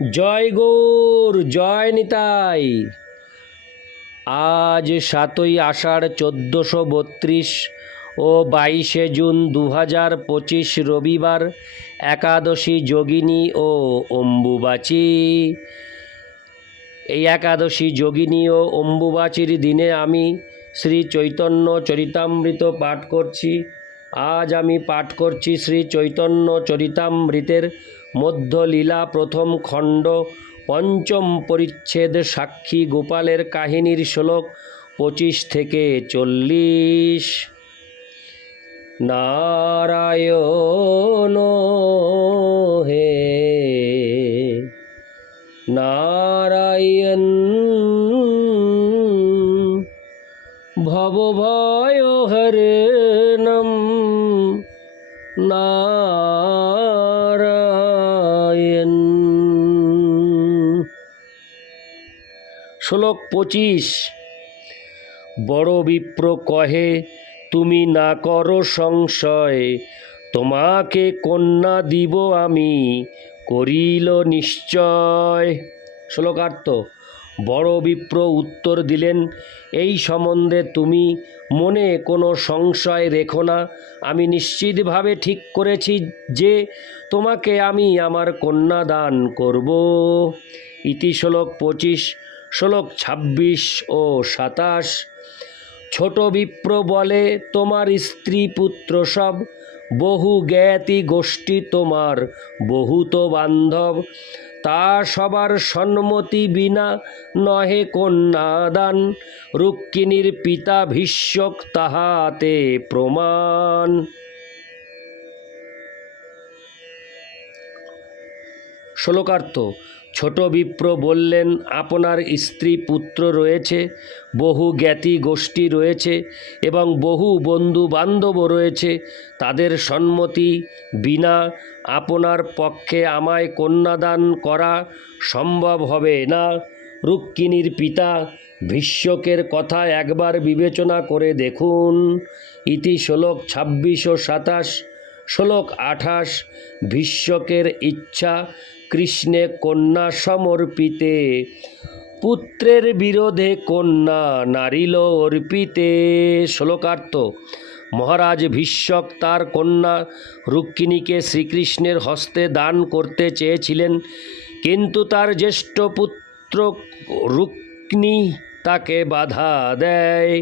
জয় গৌর, জয় নিতাই। আজ সাতই আষাঢ় চোদ্দোশো বত্রিশ ও বাইশে জুন দু হাজার পঁচিশ রবিবার একাদশী যোগিনী ও অম্বুবাচী। এই একাদশী যোগিনী ও অম্বুবাচীর দিনে আমি শ্রী চৈতন্য চরিতামৃত পাঠ করছি। আজ আমি পাঠ করছি শ্রী চৈতন্য চরিতামৃতের মধ্যলীলা প্রথম খণ্ড, পঞ্চম পরিচ্ছেদ সাক্ষী গোপালের কাহিনীর শ্লোক পঁচিশ থেকে চল্লিশ। নারায়ণ হে, নারায়ণ ভবভয়হরণম নারায়ণ শ্লোক পঁচিশ। বড় বিপ্র কহে, তুমি না করো সংশয়। তোমাকে কন্যা দিব আমি, করিল নিশ্চয়। শ্লোকার্থ। বড় বিপ্র উত্তর দিলেন, এই সম্বন্ধে তুমি মনে কোনো সংশয় রেখো না। আমি নিশ্চিতভাবে ঠিক করেছি যে তোমাকে আমি আমার কন্যা দান করব। ইতি শ্লোক পঁচিশ। শ্লোক ছাব্বিশ ও সাতাশ। ছোট বিপ্র বলে, তোমার স্ত্রী পুত্র সব, বহু জ্ঞাতি গোষ্ঠী তোমার, বহুত বান্ধব। তা সবার সম্মতি বিনা নহে কন্যাদান রুক্মিণীর পিতা ভীষ্মক তাহাতে প্রমাণ। শ্লোকার্থ ছোট বিপ্র বললেন, আপনার স্ত্রী পুত্র রয়েছে, বহু জ্ঞাতি গোষ্ঠী রয়েছে এবং বহু বন্ধু বান্ধবও রয়েছে। তাদের সম্মতি বিনা আপনার পক্ষে আমায় কন্যাদান করা সম্ভব হবে না। রুক্মিণীর পিতা ভীষ্মকের কথা একবার বিবেচনা করে দেখুন। ইতি শ্লোক ছাব্বিশ ও সাতাশ। শ্লোক আঠাশ ভীষ্মকের ইচ্ছা কৃষ্ণে কন্যা সমর্পিতে, পুত্রের বিরোধে কন্যা নারিল অর্পিতে শ্লোকার্থ, মহারাজ ভীষ্মক তার কন্যা রুক্মিণীকে শ্রীকৃষ্ণের হস্তে দান করতে চেয়েছিলেন, কিন্তু তার জ্যেষ্ঠ পুত্র রুক্মিণী তাকে বাধা দেয়।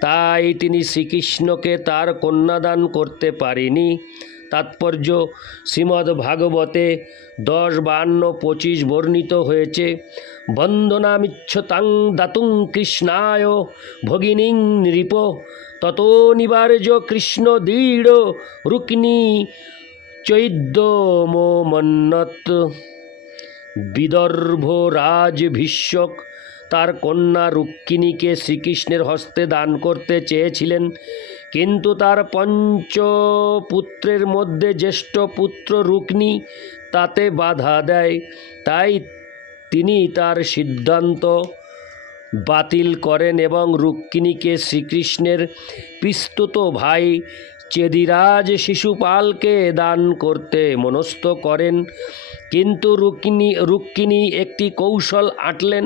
তাই তিনি শ্রীকৃষ্ণকে তার কন্যাদান করতে পারেনি। তাৎপর্য শ্রীমদ্ ভাগবতে দশ বান্ন পঁচিশ বর্ণিত হয়েছে। বন্দনামিচ্ছতাং দাতুং কৃষ্ণায় ভগিনীং নৃপ, তত নিবার্য কৃষ্ণ দৃঢ় রুক্মিণী চৈদ্যমো মন্নত বিদর্ভ রাজ ভীষ্মক তার কন্যা রুক্মিণীকে শ্রীকৃষ্ণের হস্তে দান করতে চেয়েছিলেন। কিন্তু তার পঞ্চ পুত্রের মধ্যে জ্যেষ্ঠ পুত্র রুক্মিণী তাতে বাধা দেয়। তাই তিনি তার সিদ্ধান্ত বাতিল করেন এবং রুক্মিণীকে শ্রীকৃষ্ণের পিস্তুত ভাই চেদিরাজ শিশুপালকে দান করতে মনস্থ করেন। কিন্তু রুক্মিণী রুক্মিণী একটি কৌশল আঁটলেন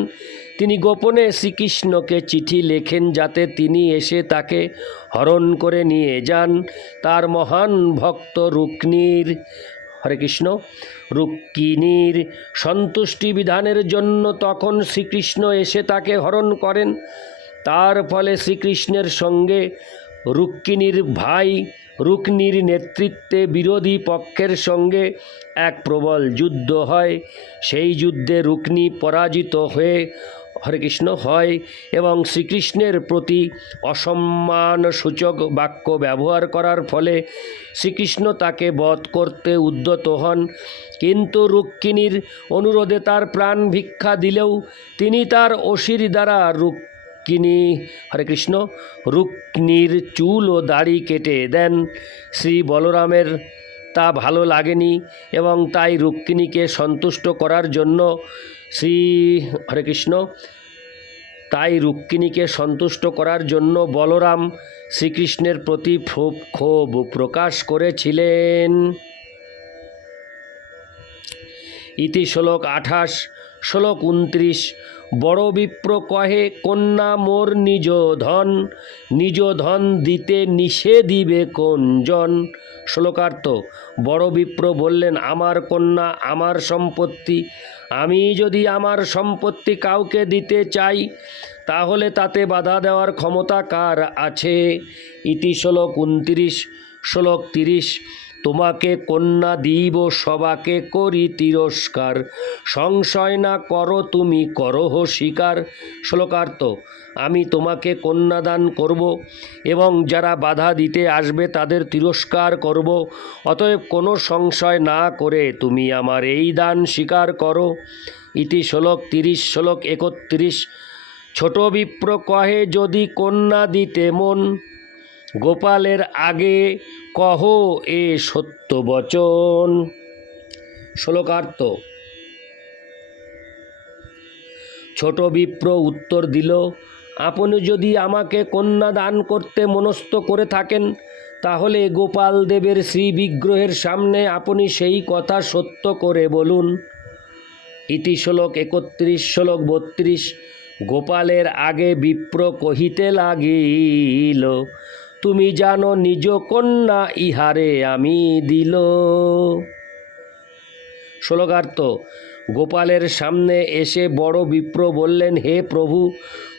তিনি গোপনে শ্রীকৃষ্ণকে চিঠি লেখেন যাতে তিনি এসে তাকে হরণ করে নিয়ে যান। তার মহান ভক্ত রুক্মিণীর, হরে কৃষ্ণ, রুক্মিণীর সন্তুষ্টি বিধানের জন্য তখন শ্রীকৃষ্ণ এসে তাকে হরণ করেন। তার ফলে শ্রীকৃষ্ণের সঙ্গে রুক্মিণীর ভাই, রুক্মিণীর নেতৃত্বে বিরোধী পক্ষের সঙ্গে এক প্রবল যুদ্ধ হয়। সেই যুদ্ধে রুক্মিণী পরাজিত হয়ে হরে কৃষ্ণ হয় এবং শ্রীকৃষ্ণের প্রতি অসম্মান সূচক বাক্য ব্যবহার করার ফলে শ্রীকৃষ্ণ তাকে বধ করতে উদ্যত হন। কিন্তু রুক্মিণীর অনুরোধে তার প্রাণ ভিক্ষা দিলেও তিনি তার অসির দ্বারা রুক্মিণী হরে কৃষ্ণ রুক্মিণীর চুল ও দাড়ি কেটে দেন। শ্রী বলরামের তা ভালো লাগেনি এবং তাই রুক্মিণীকে সন্তুষ্ট করার জন্য শ্রী হরে কৃষ্ণ। তাই রুক্মিণীকে সন্তুষ্ট করার জন্য বলরাম শ্রীকৃষ্ণের প্রতি ক্ষোভ প্রকাশ করেছিলেন। ইতি শ্লোক আঠাশ, শ্লোক উনত্রিশ বড় বিপ্র কহে, কন্যা মোর নিজ ধন নিজ ধন দিতে নিষে দিবে কোনজন? শ্লোকার্থ, বড় বিপ্র বললেন, আমার কন্যা, আমার সম্পত্তি, আমি যদি আমার সম্পত্তি কাউকে দিতে চাই, তাহলে তাতে বাধা দেওয়ার ক্ষমতা কার আছে? ইতি শ্লোক উনত্রিশ শ্লোক তিরিশ তোমাকে কন্যা দিব সবাকে করি তিরস্কার। সংশয় না করো তুমি, করহ স্বীকার শ্লোকার্থ, আমি তোমাকে কন্যাদান করব এবং যারা বাধা দিতে আসবে তাদের তিরস্কার করব। অতএব কোনো সংশয় না করে তুমি আমার এই দান স্বীকার করো। ইতি শ্লোক তিরিশ, শ্লোক একত্রিশ, ছোট বিপ্র কহে যদি কন্যা দিতে মন গোপালের আগে কহ এ সত্য বচন। শ্লোকার্থ, ছোট বিপ্র উত্তর দিল, আপনি যদি আমাকে কন্যা দান করতে মনস্থ করে থাকেন, তাহলে গোপাল দেবের শ্রী বিগ্রহের সামনে আপনি সেই কথা সত্য করে বলুন। ইতি শ্লোক একত্রিশ, শ্লোক বত্রিশ, গোপালের আগে বিপ্র কহিতে লাগিল তুমি জানো নিজ কন্যা ইহারে আমি দিল। শ্লোকার্থ গোপালের সামনে এসে বড় বিপ্র বললেন, হে প্রভু,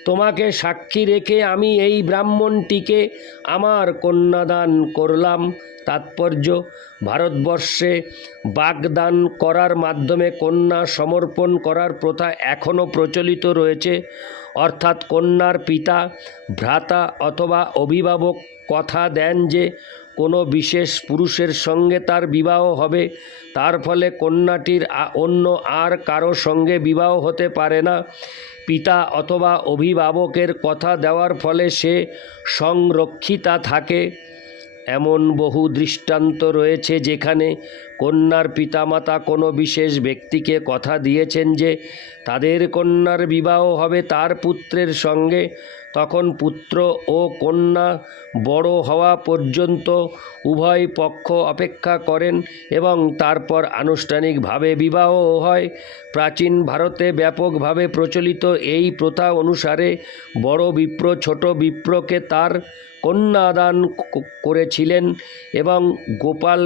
তোমাকে সাক্ষী রেখে আমি এই ব্রাহ্মণটিকে আমার কন্যাদান করলাম। তাৎপর্য, ভারতবর্ষে বাগদান করার মাধ্যমে কন্যা সমর্পণ করার প্রথা এখনও প্রচলিত রয়েছে। অর্থাৎ কন্যার পিতা, ভ্রাতা অথবা অভিভাবক কথা দেন যে কোনো বিশেষ পুরুষের সঙ্গে তার বিবাহ হবে, তার ফলে কন্যাটির অন্য আর কারও সঙ্গে বিবাহ হতে পারে না। পিতা অথবা অভিভাবকের কথা দেওয়ার ফলে সে সংরক্ষিতা থাকে। এমন বহু দৃষ্টান্ত রয়েছে যেখানে কন্যার পিতামাতা কোনো বিশেষ ব্যক্তিকে কথা দিয়েছেন যে, তাদের কন্যার বিবাহ হবে তার পুত্রের সঙ্গে। তখন পুত্র ও কন্যা বড় হওয়া পর্যন্ত উভয় পক্ষ অপেক্ষা করেন এবং তারপর আনুষ্ঠানিকভাবে বিবাহ হয়। প্রাচীন ভারতে ব্যাপকভাবে প্রচলিত এই প্রথা অনুসারে বড় বিপ্র ছোট বিপ্রকে তার কন্যাদান করেছিলেন এবং গোপাল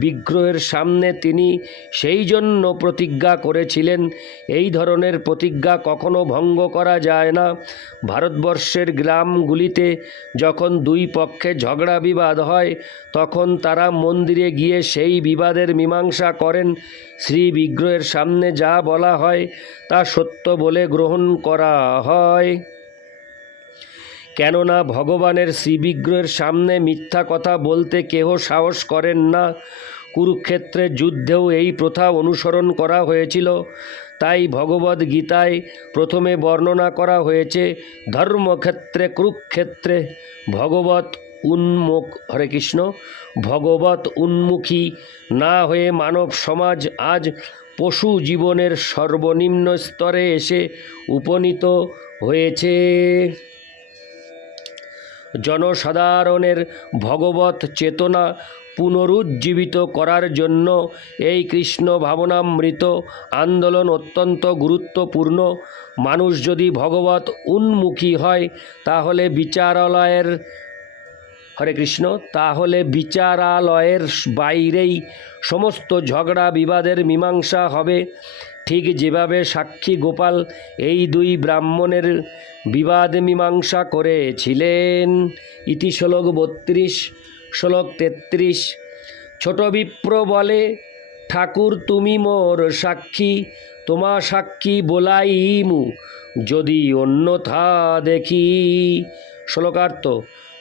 বিগ্রহের সামনে তিনি সেই জন্য প্রতিজ্ঞা করেছিলেন, এই ধরনের প্রতিজ্ঞা কখনো ভঙ্গ করা যায় না। ভারতবর্ষের গ্রামগুলিতে যখন দুই পক্ষে ঝগড়া বিবাদ হয়, তখন তারা মন্দিরে গিয়ে সেই বিবাদের মীমাংসা করেন। শ্রী বিগ্রহের সামনে যা বলা হয় তা সত্য বলে গ্রহণ করা হয়। কেননা ভগবানের শ্রীবিগ্রহের সামনে মিথ্যা কথা বলতে কেহ সাহস করেন না। কুরুক্ষেত্রের যুদ্ধেও এই প্রথা অনুসরণ করা হয়েছিল। তাই ভগবদ গীতায় প্রথমে বর্ণনা করা হয়েছে, ধর্মক্ষেত্রে, কুরুক্ষেত্রে ভগবত উন্মুখ, হরে কৃষ্ণ ভগবত উন্মুখী না হয়ে মানব সমাজ আজ পশু জীবনের সর্বনিম্ন স্তরে এসে উপনীত হয়েছে। জনসাধারণের ভগবত চেতনা পুনরুজ্জীবিত করার জন্য এই কৃষ্ণ ভাবনামৃত আন্দোলন অত্যন্ত গুরুত্বপূর্ণ। মানুষ যদি ভগবত উন্মুখী হয়, তাহলে বিচারালয়ের হরে কৃষ্ণ, তাহলে বিচারালয়ের বাইরেই সমস্ত ঝগড়া বিবাদের মীমাংসা হবে। ঠিক যেভাবে সাক্ষী গোপাল এই দুই ব্রাহ্মণের বিবাদ মীমাংসা করেছিলেন। ইতি শ্লোক বত্রিশ, শ্লোক তেত্রিশ। ছোট বিপ্র বলে, ঠাকুর, তুমি মোর সাক্ষী, তোমা সাক্ষী বোলাইমু, যদি অন্যথা দেখি। শ্লোকার্থ,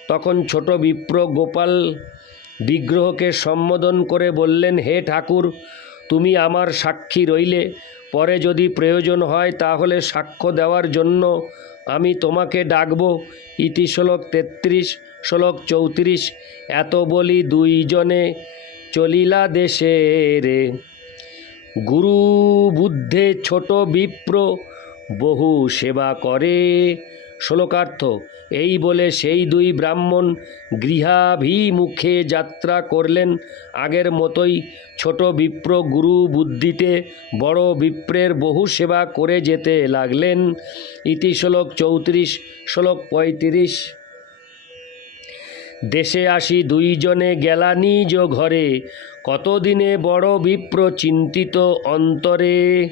তখন ছোট বিপ্র গোপাল বিগ্রহকে সম্বোধন করে বললেন, হে ঠাকুর, তুমি আমার সাক্ষী রইলে পরে যদি প্রয়োজন হয় তাহলে সাক্ষ্য দেওয়ার জন্য আমি তোমাকে ডাকব। ইতি শ্লোক তেত্রিশ, শ্লোক চৌত্রিশ, এত বলি দুইজনে চলিলা দেশে রে। গুরু বুদ্ধে ছোট বিপ্র, বহু সেবা করে। শ্লোকার্থ, এই বলে সেই দুই ব্রাহ্মণ গৃহাভিমুখে যাত্রা করলেন। আগের মতোই ছোট বিপ্র গুরু বুদ্ধিতে বড় বিপ্রের বহু সেবা করে যেতে লাগলেন। ইতি শ্লোক চৌত্রিশ, শ্লোক পঁয়ত্রিশ। দেশে আসি দুইজনে গেলা নিজ ঘরে। কতদিনে বড় বিপ্র চিন্তিত অন্তরে?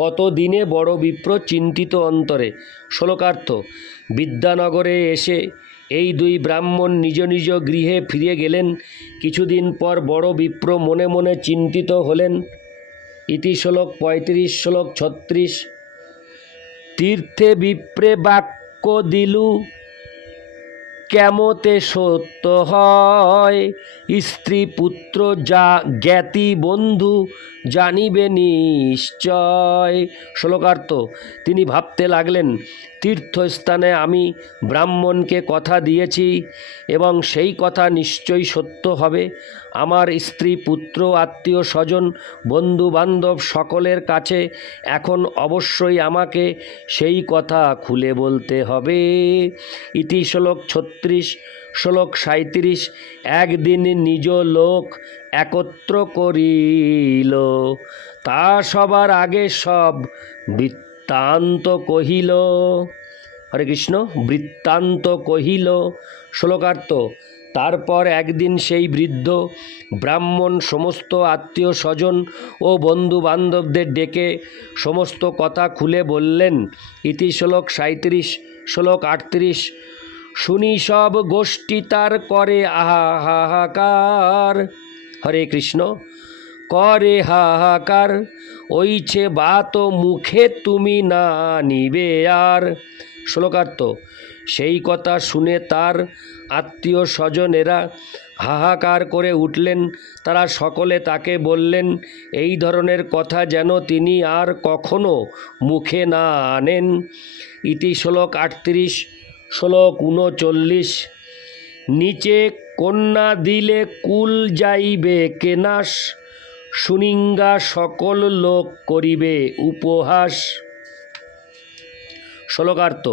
কতদিনে বড় বিপ্র চিন্তিত অন্তরে? শ্লোকার্থ, বিদ্যানগরে এসে এই দুই ব্রাহ্মণ নিজ নিজ গৃহে ফিরে গেলেন। কিছুদিন পর বড় বিপ্র মনে মনে চিন্তিত হলেন। ইতি শ্লোক পঁয়ত্রিশ, শ্লোক ছত্রিশ। তীর্থে বিপ্রে বাক্য দিলু, কেমতে সত্য হয়? স্ত্রী পুত্র যা জ্ঞাতি বন্ধু জানিবে নিশ্চয়। শ্লোকার্থ, তিনি ভাবতে লাগলেন, তীর্থস্থানে আমি ব্রাহ্মণকে কথা দিয়েছি এবং সেই কথা নিশ্চয়ই সত্য হবে। আমার স্ত্রী, পুত্র, আত্মীয়, স্বজন বন্ধু বান্ধব সকলের কাছে এখন অবশ্যই আমাকে সেই কথা খুলে বলতে হবে। ইতি শ্লোক ছত্রিশ শ্লোক সাঁত্রিশ একদিন নিজ লোক একত্র করিল, তা সবার আগে সব বৃত্তান্ত কহিল। হরে কৃষ্ণ, বৃত্তান্ত কহিল শ্লোকার্থ, তারপর একদিন সেই বৃদ্ধ, ব্রাহ্মণ সমস্ত আত্মীয় স্বজন ও বন্ধু বান্ধবদের ডেকে সমস্ত কথা খুলে বললেন। ইতি শ্লোক সাঁত্রিশ শ্লোক আটত্রিশ শুনি সব গোষ্ঠী তার করে, আহা হাহাকার হরে কৃষ্ণ, করে হাহাকার ওইছে বাত মুখে তুমি না নিবে আর। শ্লোকার্থ, সেই কথা শুনে তার আত্মীয় স্বজনেরা হাহাকার করে উঠলেন। তারা সকলে তাকে বললেন, এই ধরনের কথা যেন তিনি আর কখনো মুখে না আনেন। ইতি শ্লোক আটত্রিশ শ্লোক উনচল্লিশ নিচে কন্যা দিলে কুল যাইবে কেনাস সুনিঙ্গা সকল লোক করিবে উপহাস। শ্লোকার্থ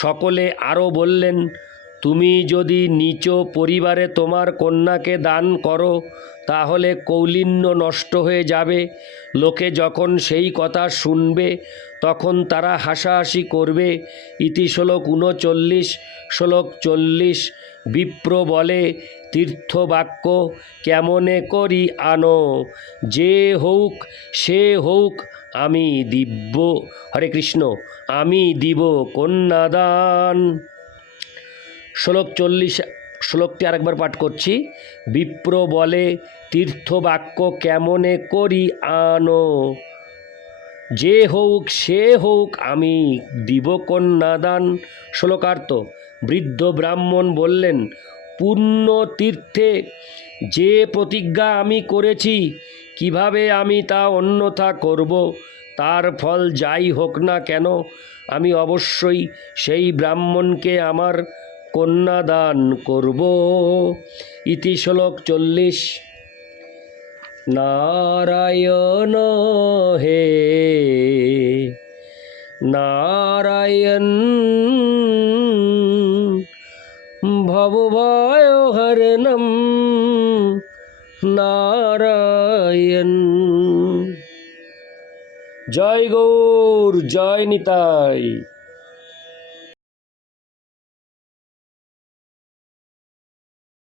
সকলে আরও বললেন, তুমি যদি নিচ পরিবারে তোমার কন্যাকে দান করো, তাহলে কৌলিন্য নষ্ট হয়ে যাবে। লোকে যখন সেই কথা শুনবে, তখন তারা হাসাহাসি করবে। ইতি শ্লোক উনচল্লিশ শ্লোক চল্লিশ, বিপ্র বলে, তীর্থবাক্য কেমনে করি আনো? যে হউক, সে হউক, আমি দিব্য। হরে কৃষ্ণ, আমি দিব কন্যাদান। শ্লোক চল্লিশ শ্লোকটি আরেকবার পাঠ করছি। বিপ্র বলে, তীর্থবাক্য কেমনে করি আনো? যে হোক, সে হোক, আমি দিব কন্যাদান। শ্লোকার্থ, বৃদ্ধ ব্রাহ্মণ বললেন পূর্ণ তীর্থে যে প্রতিজ্ঞা আমি করেছি, কীভাবে আমি তা অন্যথা করব? তার ফল যাই হোক না কেন, আমি অবশ্যই সেই ব্রাহ্মণকে আমার কন্যাদান করব। ইতি শ্লোক চল্লিশ। নারায়ণ হে, নারায়ণ ভবভয় হরণম, নারায়ণ। জয় গৌর, জয় নিতাই।